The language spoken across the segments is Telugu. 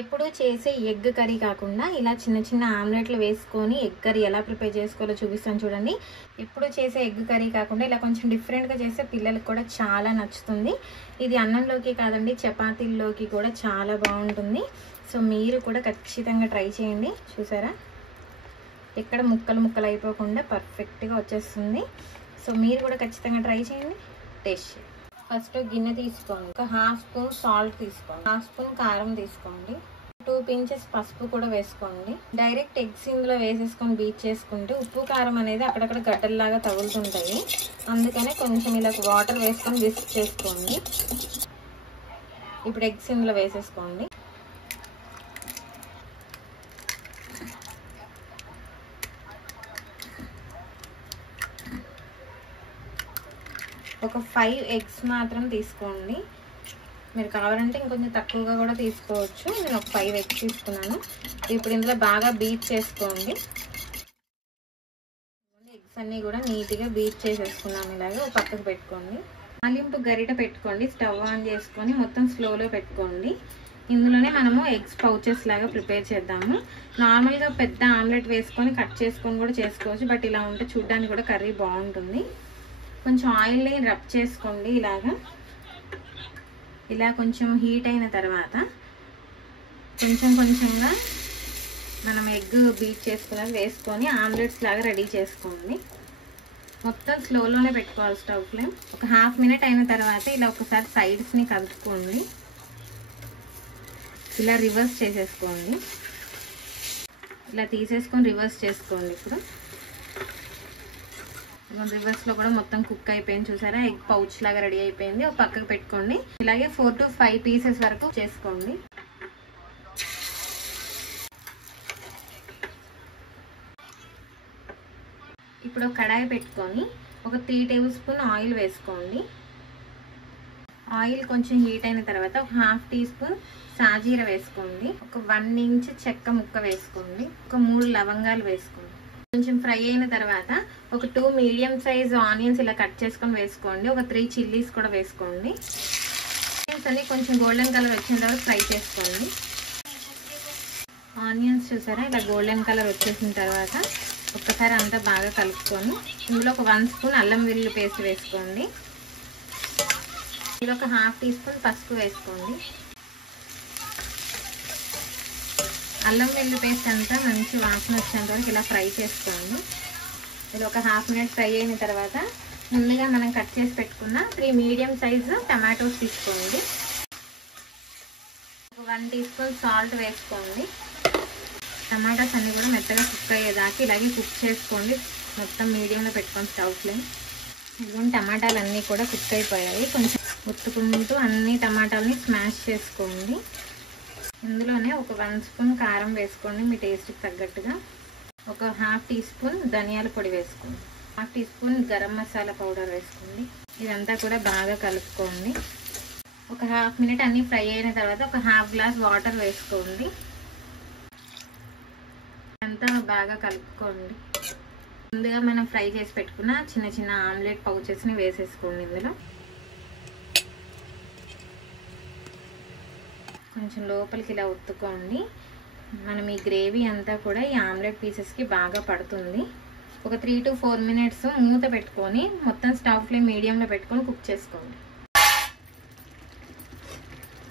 ఎప్పుడు చేసే ఎగ్ కర్రీ కాకుండా ఇలా చిన్న చిన్న ఆమ్లెట్లు వేసుకొని ఎగ్ కర్రీ ఎలా ప్రిపేర్ చేసుకోవాలో చూపిస్తాను చూడండి. ఎప్పుడు చేసే ఎగ్ కర్రీ కాకుండా ఇలా కొంచెం డిఫరెంట్గా చేస్తే పిల్లలకు కూడా చాలా నచ్చుతుంది. ఇది అన్నంలోకి కాదండి, చపాతీల్లోకి కూడా చాలా బాగుంటుంది. సో మీరు కూడా ఖచ్చితంగా ట్రై చేయండి. చూసారా, ఎక్కడ ముక్కలు ముక్కలు అయిపోకుండా పర్ఫెక్ట్గా వచ్చేస్తుంది. సో మీరు కూడా ఖచ్చితంగా ట్రై చేయండి, టేస్ట్ చేయండి. ఫస్ట్ గిన్నె తీసుకోండి, ఒక హాఫ్ స్పూన్ సాల్ట్ తీసుకోండి, హాఫ్ స్పూన్ కారం తీసుకోండి, 2 pinches పసుపు కూడా వేసుకోండి. డైరెక్ట్ ఎగ్స్ ఇందులో వేసేసుకొని బీట్ చేసుకుంటే ఉప్పు కారం అనేది అక్కడక్కడ గడ్డల్లాగా తగులుతుంటాయి. అందుకనే కొంచెం ఇలా వాటర్ వేసుకొని విస్క్ చేసుకోండి. ఇప్పుడు ఎగ్స్ ఇందులో వేసేసుకోండి. ఒక 5 eggs మాత్రం తీసుకోండి. మీరు కావాలంటే ఇంకొంచెం తక్కువగా కూడా తీసుకోవచ్చు. నేను ఒక 5 eggs తీసుకున్నాను. ఇప్పుడు ఇందులో బాగా బీట్ చేసుకోండి. ఎగ్స్ అన్నీ కూడా నీట్గా బీట్ చేసేసుకున్నాము. ఇలాగే ఒక పక్కకు పెట్టుకోండి. తాలింపు గరిట పెట్టుకోండి. స్టవ్ ఆన్ చేసుకొని మొత్తం స్లోలో పెట్టుకోండి. ఇందులోనే మనము ఎగ్స్ పౌచెస్ లాగా ప్రిపేర్ చేద్దాము. నార్మల్గా పెద్ద ఆమ్లెట్ వేసుకొని కట్ చేసుకొని కూడా చేసుకోవచ్చు. బట్ ఇలా ఉంటే చూడడానికి కూడా కర్రీ బాగుంటుంది. కొంచెం ఆయిల్ని రబ్ చేసుకోండి. ఇలా కొంచెం హీట్ అయిన తర్వాత కొంచెం కొంచెంగా మనం ఎగ్ బీట్ చేసుకున్నది వేసుకొని ఆమ్లెట్స్ లాగా రెడీ చేసుకోండి. మొత్తం స్లోలోనే పెట్టుకోవాలి స్టవ్ ఫ్లేమ్. ఒక హాఫ్ మినిట్ అయిన తర్వాత ఇలా ఒకసారి సైడ్స్ని కలుపుకోండి. ఇలా రివర్స్ చేసేసుకోండి. ఇలా తీసేసుకొని రివర్స్ చేసుకోండి. ఇప్పుడు రివర్స్ లో కూడా మొత్తం కుక్ అయిపోయింది. చూసారా, ఎగ్ పౌచ్ లాగా రెడీ అయిపోయింది. ఒక పక్కకు పెట్టుకోండి. ఇలాగే 4 to 5 pieces వరకు చేసుకోండి. ఇప్పుడు ఒక కడాయి పెట్టుకొని ఒక 3 tablespoon ఆయిల్ వేసుకోండి. ఆయిల్ కొంచెం హీట్ అయిన తర్వాత ఒక హాఫ్ టీ స్పూన్ సాజీర వేసుకోండి. ఒక 1 inch చెక్క ముక్క వేసుకోండి. ఒక 3 లవంగాలు వేసుకోండి. కొంచెం ఫ్రై అయిన తర్వాత ఒక 2 మీడియం సైజ్ ఆనియన్స్ ఇలా కట్ చేసుకొని వేసుకోండి. ఒక 3 చిల్లీస్ కూడా వేసుకోండి. ఆనియన్స్ అన్ని కొంచెం గోల్డెన్ కలర్ వచ్చిన తర్వాత ఫ్రై చేసుకోండి. ఆనియన్స్ చూసారా, ఇలా గోల్డెన్ కలర్ వచ్చేసిన తర్వాత ఒక్కసారి అంతా బాగా కలుపుకొని ఇందులో ఒక 1 స్పూన్ అల్లం వెల్లుల్లి పేస్ట్ వేసుకోండి. ఇందులో ఒక హాఫ్ టీ స్పూన్ పసుపు వేసుకోండి. అల్లం వెల్లుల్లి పేస్ట్ అంతా మంచి వాసన వచ్చేంత వరకు ఇలా ఫ్రై చేసుకోండి. ఇలా ఒక హాఫ్ మినిట్ ఫ్రై అయిన తర్వాత ముందుగా మనం కట్ చేసి పెట్టుకున్న 3 మీడియం సైజు టమాటోస్ తీసుకోండి. ఒక 1 టీ స్పూన్ సాల్ట్ వేసుకోండి. టమాటోస్ అన్నీ కూడా మెత్తగా కుక్ అయ్యేదాకా ఇలాగే కుక్ చేసుకోండి. మొత్తం మీడియంలో పెట్టుకోండి స్టవ్ ఫ్లేమ్. ఇదిగో టమాటాలు అన్నీ కూడా కుక్ అయిపోయాయి. కొంచెం ఉత్తుకుంటూ అన్ని టమాటాలని స్మాష్ చేసుకోండి. ఇందులోనే ఒక 1 స్పూన్ కారం వేసుకోండి మీ టేస్ట్కి తగ్గట్టుగా. ఒక హాఫ్ టీ స్పూన్ ధనియాల పొడి వేసుకోండి. Half teaspoon garam masala powder వేసుకోండి. ఇదంతా కూడా బాగా కలుపుకోండి. ఒక హాఫ్ మినిట్ అన్నీ ఫ్రై అయిన తర్వాత ఒక హాఫ్ గ్లాస్ వాటర్ వేసుకోండి. అంతా బాగా కలుపుకోండి. ముందుగా మనం ఫ్రై చేసి పెట్టుకున్న చిన్న చిన్న ఆమ్లెట్ పౌచెస్ని వేసేసుకోండి. ఇందులో కొంచెం లోపలికి ఇలా ఒత్తుకోండి. మనం ఈ గ్రేవీ అంతా కూడా ఈ ఆమ్లెట్ పీసెస్కి బాగా పడుతుంది. ఒక 3 to 4 minutes మూత పెట్టుకొని మొత్తం స్టవ్ ఫ్లేమ్ మీడియంలో పెట్టుకొని కుక్ చేసుకోండి.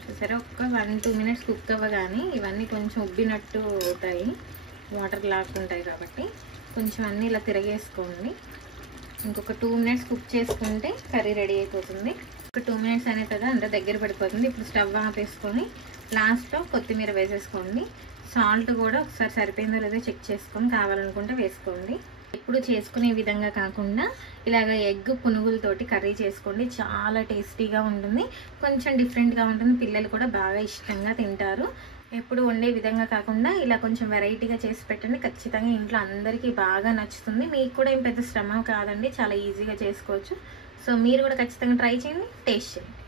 చూసారా, ఒక 1-2 minutes కుక్ అవ్వగానే ఇవన్నీ కొంచెం ఉబ్బినట్టు అవుతాయి, వాటర్ లాక్కుంటాయి కాబట్టి కొంచెం అన్నీ ఇలా తిరగేసుకోండి. ఇంకొక 2 minutes కుక్ చేసుకుంటే కర్రీ రెడీ అయిపోతుంది. ఒక 2 minutes అనే కదా అంత దగ్గర పడిపోతుంది. ఇప్పుడు స్టవ్ ఆపేసుకొని లాస్ట్లో కొత్తిమీర వేసేసుకోండి. సాల్ట్ కూడా ఒకసారి సరిపోయిందో లేదో చెక్ చేసుకొని కావాలనుకుంటే వేసుకోండి. ఎప్పుడు చేసుకునే విధంగా కాకుండా ఇలాగ ఎగ్ పునుగులతోటి కర్రీ చేసుకోండి. చాలా టేస్టీగా ఉంటుంది, కొంచెం డిఫరెంట్గా ఉంటుంది. పిల్లలు కూడా బాగా ఇష్టంగా తింటారు. ఎప్పుడు వండే విధంగా కాకుండా ఇలా కొంచెం వెరైటీగా చేసి పెట్టండి. ఖచ్చితంగా ఇంట్లో అందరికీ బాగా నచ్చుతుంది. మీకు కూడా ఏం పెద్ద శ్రమ కాదండి, చాలా ఈజీగా చేసుకోవచ్చు. సో మీరు కూడా ఖచ్చితంగా ట్రై చేయండి, టేస్ట్ చేయండి.